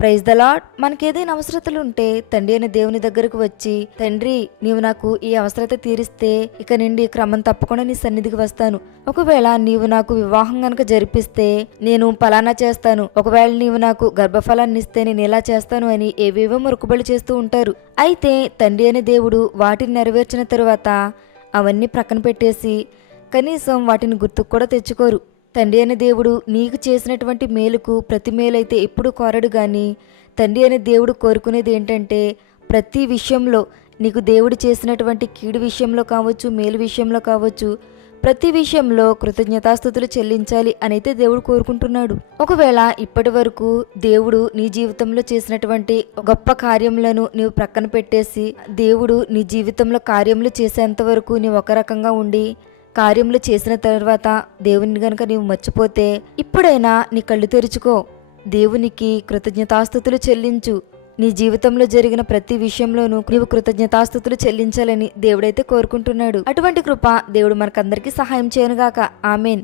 Praise the lord. మనకేదైనా అవసరతలు ఉంటే తండ్రి అయిన దేవుని దగ్గరకు వచ్చి, తండ్రి నీవు నాకు ఈ అవసరత తీరిస్తే ఇక నుండి క్రమం తప్పకుండా నీ సన్నిధికి వస్తాను. ఒకవేళ నీవు నాకు వివాహం గనక జరిపిస్తే నేను పలానా చేస్తాను, ఒకవేళ నీవు నాకు గర్భఫలాన్ని ఇస్తే నేను ఇలా చేస్తాను అని ఏవేవో మొక్కుబడులు చేస్తూ ఉంటారు. అయితే తండ్రి అయిన దేవుడు వాటిని నెరవేర్చిన తరువాత అవన్నీ ప్రక్కన పెట్టేసి కనీసం వాటిని గుర్తుకు కూడా తెచ్చుకోరు. తండ్రి అయిన దేవుడు నీకు చేసినటువంటి మేలుకు ప్రతి మేలైతే ఎప్పుడు కోరడు. కానీ తండ్రి అయిన దేవుడు కోరుకునేది ఏంటంటే ప్రతి విషయంలో నీకు దేవుడు చేసినటువంటి కీడు విషయంలో కావచ్చు, మేలు విషయంలో కావచ్చు, ప్రతి విషయంలో కృతజ్ఞతాస్తుతులు చెల్లించాలి అనైతే దేవుడు కోరుకుంటున్నాడు. ఒకవేళ ఇప్పటి వరకు దేవుడు నీ జీవితంలో చేసినటువంటి గొప్ప కార్యములను నీవు ప్రక్కన పెట్టేసి దేవుడు నీ జీవితంలో కార్యములు చేసేంత వరకు నీవు ఒక రకంగా ఉండి కార్యములు చేసిన తర్వాత దేవుని గనుక నీవు మర్చిపోతే ఇప్పుడైనా నీ కళ్ళు తెరుచుకో, దేవునికి కృతజ్ఞతాస్తుతులు చెల్లించు. నీ జీవితంలో జరిగిన ప్రతి విషయంలోనూ నీవు కృతజ్ఞతాస్తుతులు చెల్లించాలని దేవుడైతే కోరుకుంటున్నాడు. అటువంటి కృప దేవుడు మనకందరికీ సహాయం చేయనుగాక. ఆమెన్.